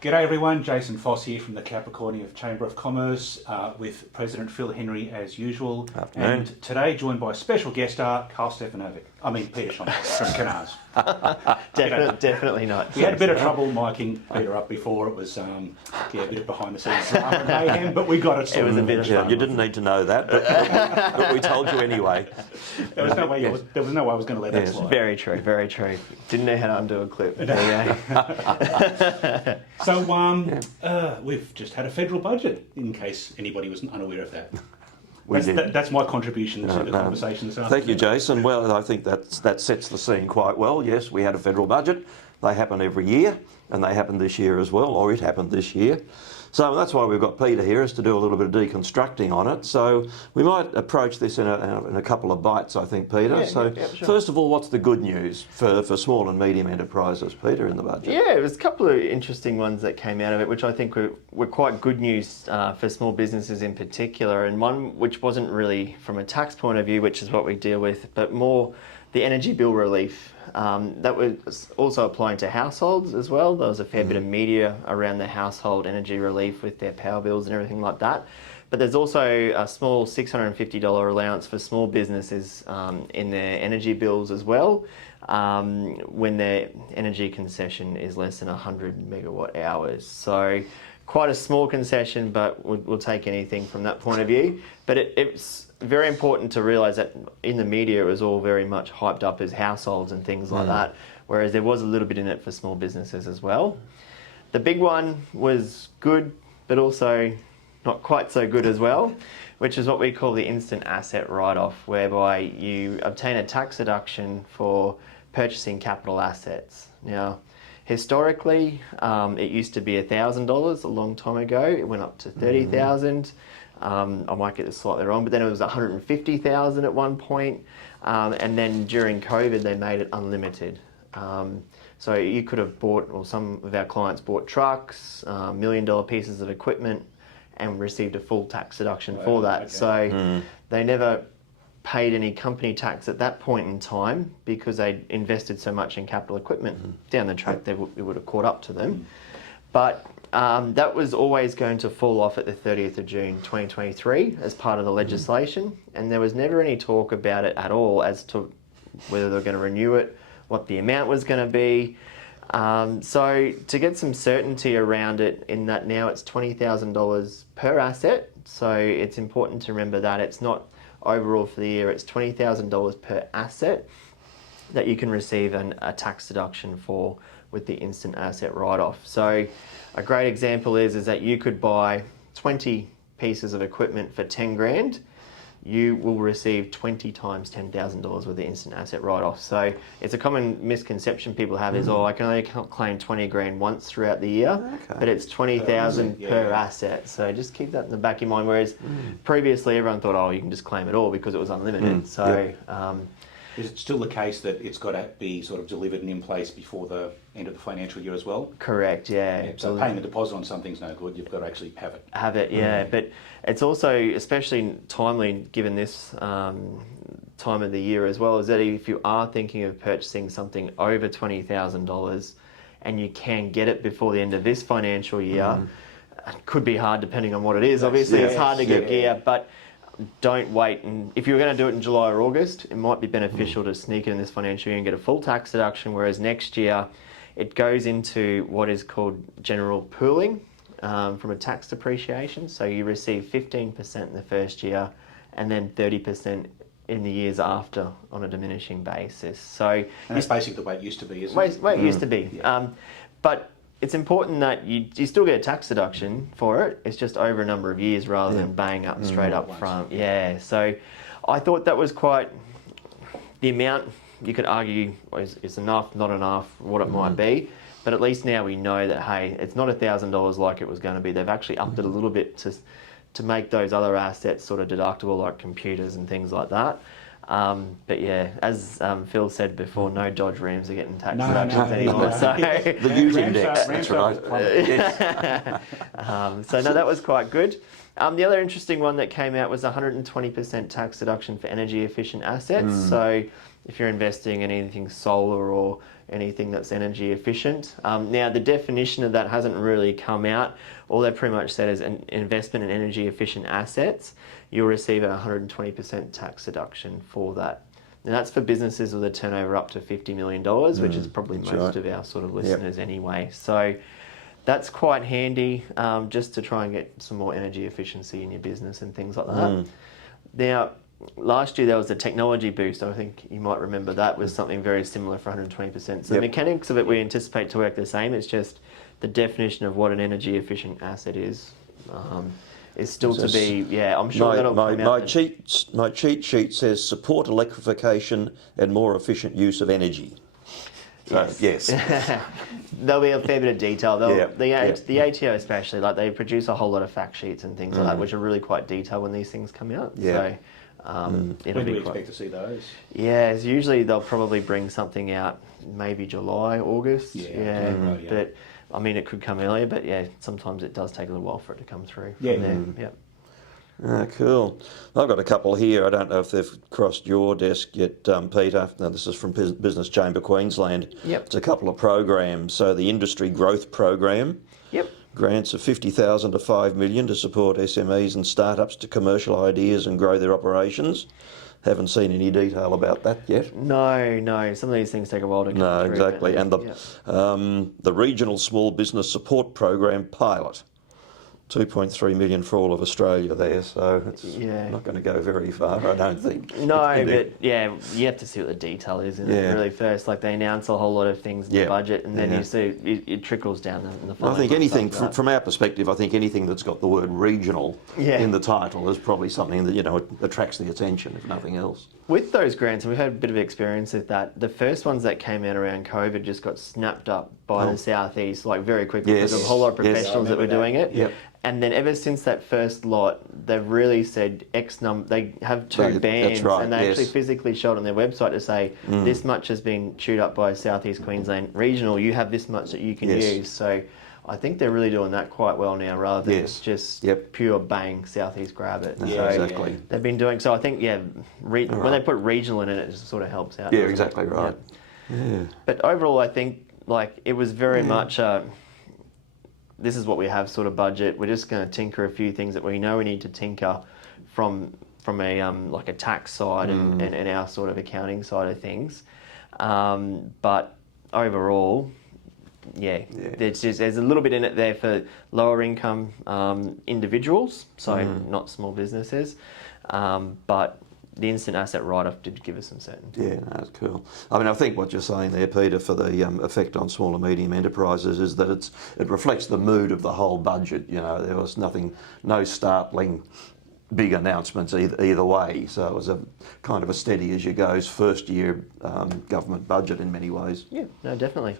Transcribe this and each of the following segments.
G'day everyone, Jason Foss here from the Capricornia Chamber of Commerce with President Phil Henry as usual. Afternoon. And today joined by special guest star Carl Stefanovic. Peter Shonhan from Kennas. Definitely not. We had a bit of trouble miking Peter up before. It was a bit of behind the scenes mayhem, but we got it sorted. It was a bit Yeah, you didn't need to know that, but we told you anyway. There was no way I was going to let that slide. Very true, very true. Didn't know how to undo a clip. So we've just had a federal budget, in case anybody was unaware of that. That's my contribution to the conversation this afternoon. Thank you, Jason. Well, I think that sets the scene quite well. Yes, we had a federal budget. They happen every year, and they happened this year as well, or it happened this year. So that's why we've got Peter here, is to do a little bit of deconstructing on it. So we might approach this in a couple of bites, I think, Peter. Sure. First of all, what's the good news for small and medium enterprises, Peter, in the budget? Yeah, it was a couple of interesting ones that came out of it, which I think were quite good news for small businesses in particular, and one which wasn't really from a tax point of view, which is what we deal with, but more the energy bill relief. That was also applying to households as well. There was a fair bit of media around the household energy relief with their power bills and everything like that. But there's also a small $650 allowance for small businesses in their energy bills as well, when their energy concession is less than 100 megawatt hours. So quite a small concession, but we'll take anything from that point of view. But it's very important to realise that in the media it was all very much hyped up as households and things like that, whereas there was a little bit in it for small businesses as well. The big one was good, but also not quite so good as well, which is what we call the instant asset write-off, whereby you obtain a tax deduction for purchasing capital assets. Now, historically, it used to be $1,000 a long time ago. It went up to $30,000. I might get this slightly wrong, but then it was $150,000 at one point, and then during COVID they made it unlimited. So you could have bought, or some of our clients bought trucks, $1 million pieces of equipment, and received a full tax deduction for that. Okay. So they never paid any company tax at that point in time because they invested so much in capital equipment. Down the track, it would have caught up to them. But that was always going to fall off at the 30th of June 2023 as part of the legislation, and there was never any talk about it at all as to whether they're going to renew it, what the amount was going to be. So to get some certainty around it, in that now it's $20,000 per asset, so it's important to remember that it's not overall for the year, it's $20,000 per asset that you can receive a tax deduction for with the instant asset write-off. So a great example is that you could buy 20 pieces of equipment for 10 grand. You will receive 20 times $10,000 with the instant asset write-off. So it's a common misconception people have is, I can only claim 20 grand once throughout the year, but it's 20,000 per asset. So just keep that in the back of your mind. Whereas previously everyone thought, you can just claim it all because it was unlimited. Is it still the case that it's got to be sort of delivered and in place before the end of the financial year as well? Correct, yeah. So paying a deposit on something's no good, you've got to actually have it. Have it, yeah. But it's also especially timely given this time of the year as well, is that if you are thinking of purchasing something over $20,000 and you can get it before the end of this financial year, it could be hard depending on what it is. Obviously, it's hard to get gear, but don't wait. And if you were going to do it in July or August, it might be beneficial to sneak it in this financial year and get a full tax deduction, whereas next year it goes into what is called general pooling from a tax depreciation. So you receive 15% in the first year and then 30% in the years after on a diminishing basis. So and that's basically the way it used to be, isn't it? Way it used to be. But it's important that you still get a tax deduction for it. It's just over a number of years rather than bang up straight up front. Yeah, so I thought that was quite, the amount you could argue is enough, not enough, what it might be. But at least now we know that, hey, it's not $1,000 like it was going to be. They've actually upped it a little bit to make those other assets sort of deductible, like computers and things like that. But yeah, as Phil said before, no Dodge Rams are getting tax deductions anymore. So the ute index, that's right. So no, that was quite good. The other interesting one that came out was 120% tax deduction for energy efficient assets. So if you're investing in anything solar or anything that's energy efficient. Now, the definition of that hasn't really come out. All they pretty much said is an investment in energy efficient assets, you'll receive a 120% tax deduction for that. And that's for businesses with a turnover up to $50 million, which is probably most of our sort of listeners anyway. So that's quite handy, just to try and get some more energy efficiency in your business and things like that. Now, last year there was a technology boost. I think you might remember that was something very similar for 120%. So the mechanics of it we anticipate to work the same. It's just the definition of what an energy efficient asset is still to be. I'm sure that'll come out. My cheat sheet says support electrification and more efficient use of energy. So, yes. There'll be a fair bit of detail. The ATO especially, like they produce a whole lot of fact sheets and things like that, which are really quite detailed when these things come out. So when do we expect to see those? Usually they'll probably bring something out maybe July, August. But I mean, it could come earlier, but sometimes it does take a little while for it to come through. Cool. I've got a couple here. I don't know if they've crossed your desk yet, Peter. Now, this is from Business Chamber Queensland. It's a couple of programs. So the Industry Growth Program. Grants of $50,000 to $5 million to support SMEs and startups to commercial ideas and grow their operations. Haven't seen any detail about that yet. No. Some of these things take a while to come through. No, exactly. And the Regional Small Business Support Program pilot. 2.3 million for all of Australia there, so it's not going to go very far, I don't think. No, but you have to see what the detail is, isn't it, really, first. Like, they announce a whole lot of things in the budget, and then you see it trickles down in the following. I think anything, from our perspective, I think anything that's got the word regional in the title is probably something that, attracts the attention, if nothing else. With those grants, and we've had a bit of experience with that, the first ones that came out around COVID just got snapped up by the Southeast, like, very quickly, because there's a whole lot of professionals that were doing it. And then ever since that first lot, they've really said they have two bands, and they actually physically showed on their website to say, this much has been chewed up by Southeast Queensland Regional, you have this much that you can use. So I think they're really doing that quite well now, rather than just pure bang, Southeast grab it. Exactly. They've been doing, so I think, when they put regional in it, it just sort of helps out. Exactly right. But overall, I think, like, it was very much this is what we have sort of budget. We're just going to tinker a few things that we know we need to tinker from a like a tax side and our sort of accounting side of things. But overall, there's a little bit in it there for lower income individuals, so not small businesses, but the instant asset write-off did give us some certainty. Yeah, that's cool. I mean, I think what you're saying there, Peter, for the effect on small and medium enterprises is that it reflects the mood of the whole budget. There was no startling big announcements either way. So it was a kind of a steady as you goes first year government budget in many ways. Yeah, no, definitely.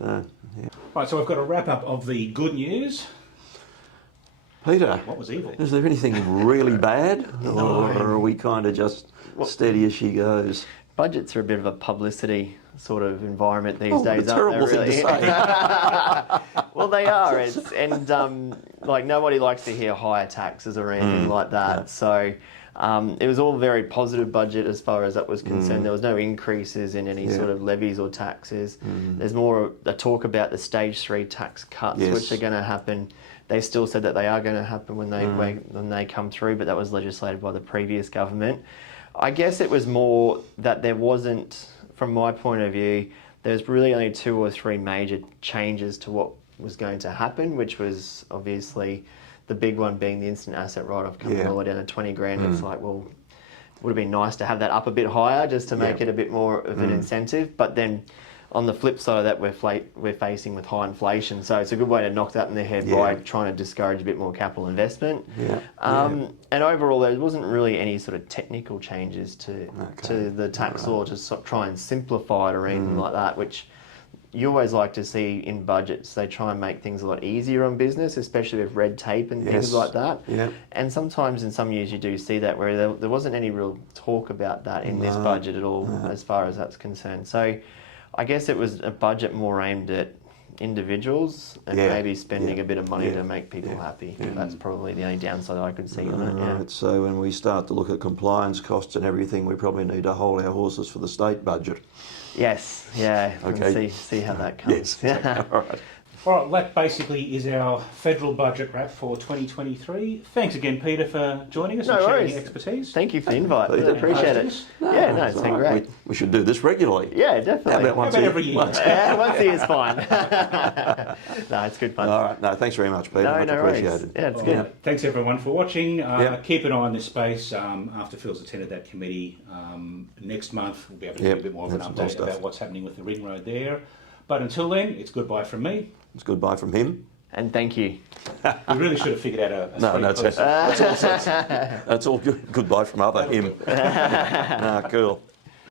Right, so I've got a wrap up of the good news. Peter, what was evil? Is there anything really bad, or are we kind of just steady as she goes? Budgets are a bit of a publicity sort of environment these days, aren't they? Really? Thing to say. Well, they are, like, nobody likes to hear higher taxes or anything like that. So it was all very positive budget as far as that was concerned. There was no increases in any sort of levies or taxes. There's more a talk about the stage 3 tax cuts, which are going to happen. They still said that they are going to happen when they come through, but that was legislated by the previous government. I guess it was more that there wasn't, from my point of view, there's really only 2 or 3 major changes to what was going to happen, which was obviously the big one being the instant asset write-off coming all the way down to 20 grand. It's like, well, it would have been nice to have that up a bit higher just to make it a bit more of an incentive. But then on the flip side of that, we're facing with high inflation. So it's a good way to knock that in the head by trying to discourage a bit more capital investment. And overall, there wasn't really any sort of technical changes to the tax law to try and simplify it or anything like that, which you always like to see in budgets. They try and make things a lot easier on business, especially with red tape and things like that. And sometimes in some years you do see that where there wasn't any real talk about that in this budget at all as far as that's concerned. So I guess it was a budget more aimed at individuals and Yeah, maybe spending yeah, a bit of money yeah, to make people yeah, happy. yeah. That's probably the only downside I could see on it. Yeah. Right, so when we start to look at compliance costs and everything, we probably need to hold our horses for the state budget. Yes, yeah. Okay. And see how that comes. Yes. All right. All right, that basically is our federal budget wrap for 2023. Thanks again, Peter, for joining us No and sharing worries. your expertise. Thank you for the invite. Peter. Really appreciate it. Hostings. Yeah, no, it's been great. We should do this regularly. Yeah, definitely. How about once How about every year? Yeah, once a year's fine. No, it's good fun. All right. No, thanks very much, Peter. No, Much no worries. appreciated. Yeah, it's All good. right, thanks everyone for watching. Yeah. Keep an eye on this space. After Phil's attended that committee next month, we'll be able to Yep, give a bit more of an have some more update stuff. about what's happening with the ring road there. But until then, it's goodbye from me. It's goodbye from him. And thank you. We really should have figured out a No, sweet that's person. all good. Goodbye from other him. Cool.